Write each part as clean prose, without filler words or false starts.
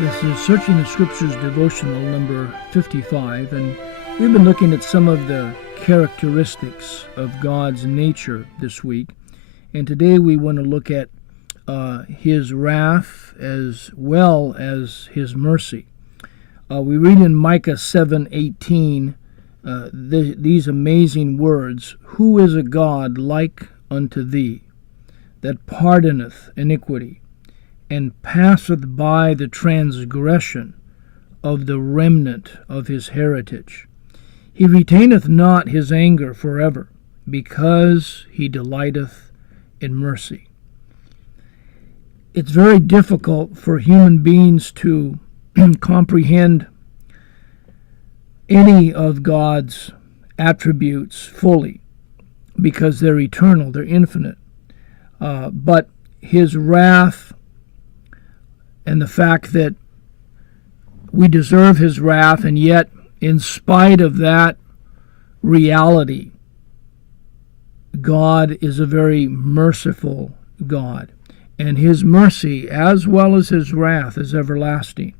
This is Searching the Scriptures Devotional number 55, and we've been looking at some of the characteristics of God's nature this week. And today we want to look at His wrath as well as His mercy. We read in Micah 7:18 these amazing words, "Who is a God like unto thee, that pardoneth iniquity, and passeth by the transgression of the remnant of his heritage? He retaineth not his anger forever, because he delighteth in mercy." It's very difficult for human beings to comprehend any of God's attributes fully, because they're eternal, they're infinite. But his wrath and the fact that we deserve his wrath, and yet in spite of that reality, God is a very merciful God, and his mercy as well as his wrath is everlasting.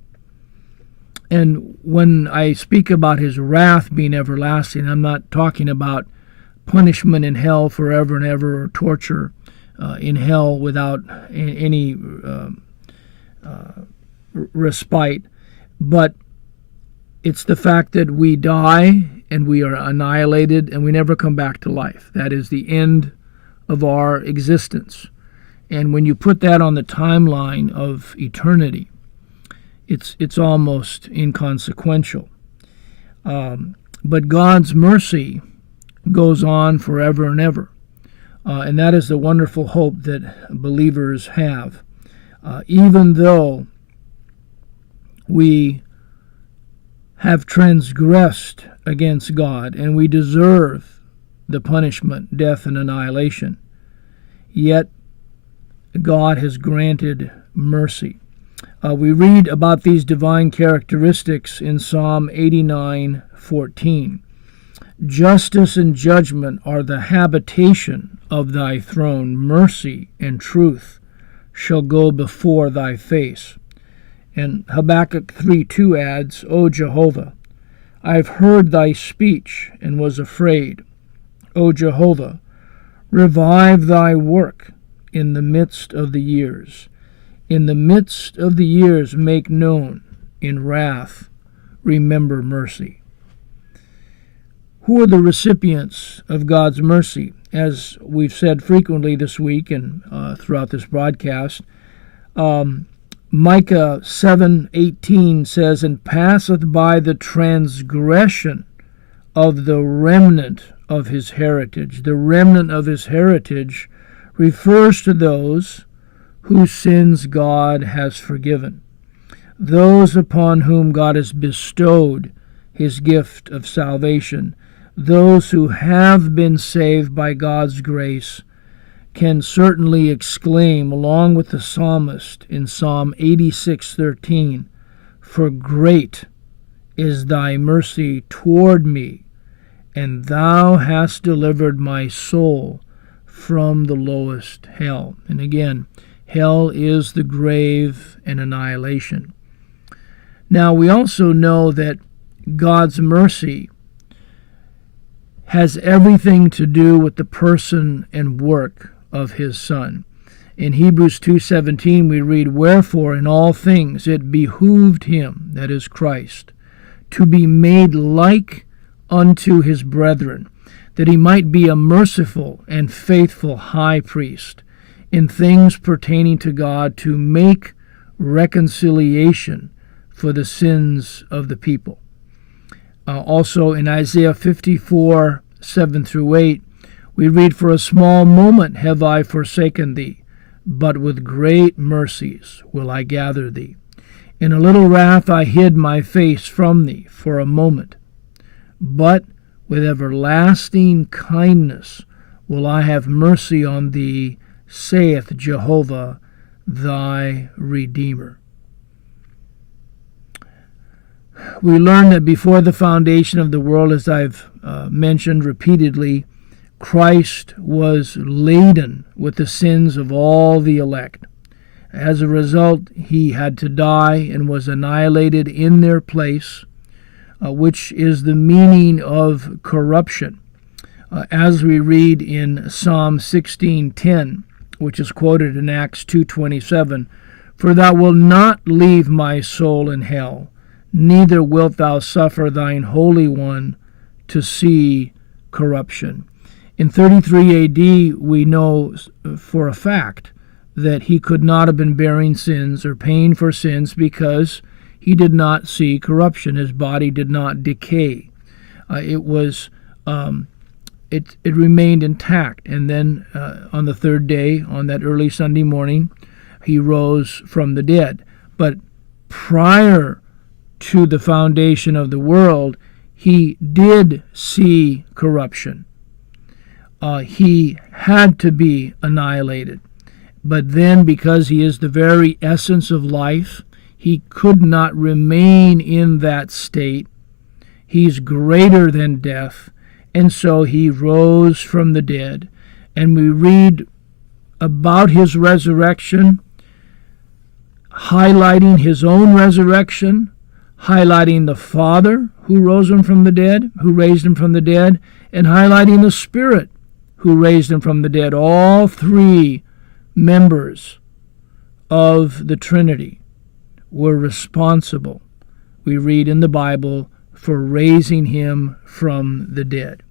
And when I speak about his wrath being everlasting, I'm not talking about punishment in hell forever and ever, or torture in hell without any respite, but it's the fact that we die and we are annihilated and we never come back to life. That is the end of our existence. And when you put that on the timeline of eternity, it's almost inconsequential. But God's mercy goes on forever and ever. And that is the wonderful hope that believers have. Even though we have transgressed against God and we deserve the punishment, death, and annihilation, yet God has granted mercy. We read about these divine characteristics in Psalm 89:14. "Justice and judgment are the habitation of thy throne. Mercy and truth shall go before thy face." And Habakkuk 3:2 adds, "O Jehovah, I have heard thy speech and was afraid. O Jehovah, revive thy work in the midst of the years. In the midst of the years make known, in wrath remember mercy." Who are the recipients of God's mercy? As we've said frequently this week and throughout this broadcast, Micah 7:18 says, "And passeth by the transgression of the remnant of his heritage." The remnant of his heritage refers to those whose sins God has forgiven, those upon whom God has bestowed his gift of salvation. Those who have been saved by God's grace can certainly exclaim, along with the psalmist in Psalm 86:13, "For great is thy mercy toward me, and thou hast delivered my soul from the lowest hell." And again, hell is the grave and annihilation. Now, we also know that God's mercy has everything to do with the person and work of his Son. In Hebrews 2:17 we read, "Wherefore in all things it behooved him," that is Christ, "to be made like unto his brethren, that he might be a merciful and faithful high priest in things pertaining to God, to make reconciliation for the sins of the people." Also in Isaiah 54:7-8, we read, "For a small moment have I forsaken thee, but with great mercies will I gather thee. In a little wrath I hid my face from thee for a moment, but with everlasting kindness will I have mercy on thee, saith Jehovah thy Redeemer." We learn that before the foundation of the world, as I've mentioned repeatedly, Christ was laden with the sins of all the elect. As a result, he had to die and was annihilated in their place, which is the meaning of corruption. As we read in Psalm 16:10, which is quoted in Acts 2:27, "For thou wilt not leave my soul in hell, neither wilt thou suffer thine Holy One to see corruption." In 33 AD, we know for a fact that he could not have been bearing sins or paying for sins because he did not see corruption. His body did not decay. It remained intact. And then on the third day, on that early Sunday morning, he rose from the dead. But prior to the foundation of the world, he did see corruption. He had to be annihilated. But then, because he is the very essence of life, he could not remain in that state. He's greater than death, and so he rose from the dead. And we read about his resurrection, highlighting his own resurrection, highlighting the Father who rose him from the dead, who raised him from the dead, and highlighting the Spirit who raised him from the dead. All three members of the Trinity were responsible, we read in the Bible, for raising him from the dead.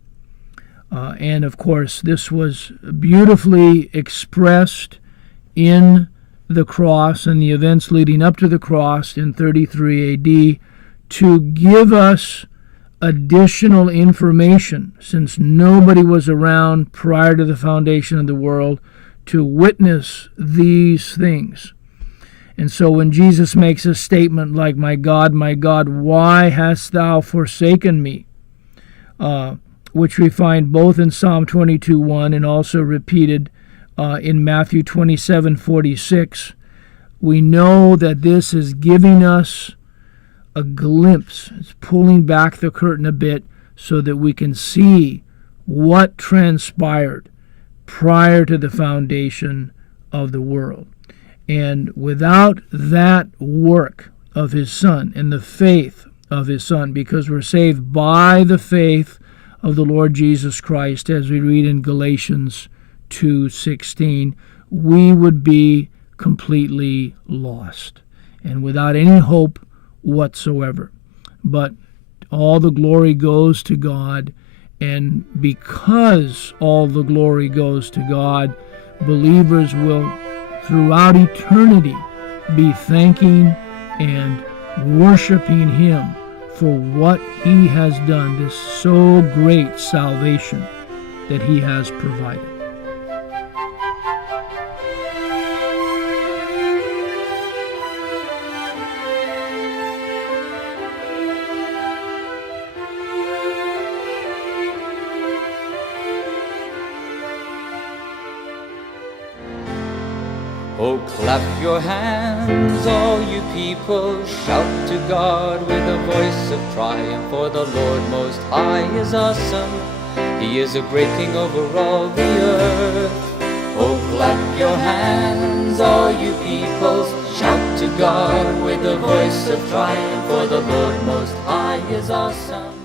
And of course, this was beautifully expressed in the cross and the events leading up to the cross in 33 AD to give us additional information, since nobody was around prior to the foundation of the world to witness these things. And so when Jesus makes a statement like, my God, why hast thou forsaken me?" Which we find both in Psalm 22:1 and also repeated in Matthew 27:46, we know that this is giving us a glimpse. It's pulling back the curtain a bit so that we can see what transpired prior to the foundation of the world. And without that work of his Son and the faith of his Son, because we're saved by the faith of the Lord Jesus Christ, as we read in Galatians 2:16, we would be completely lost and without any hope whatsoever. But all the glory goes to God, and because all the glory goes to God, believers will throughout eternity be thanking and worshiping him for what he has done, this so great salvation that he has provided. Oh, clap your hands, all you people, shout to God with a voice of triumph, for the Lord Most High is awesome. He is a great King over all the earth. Oh, clap your hands, all you people, shout to God with a voice of triumph, for the Lord Most High is awesome.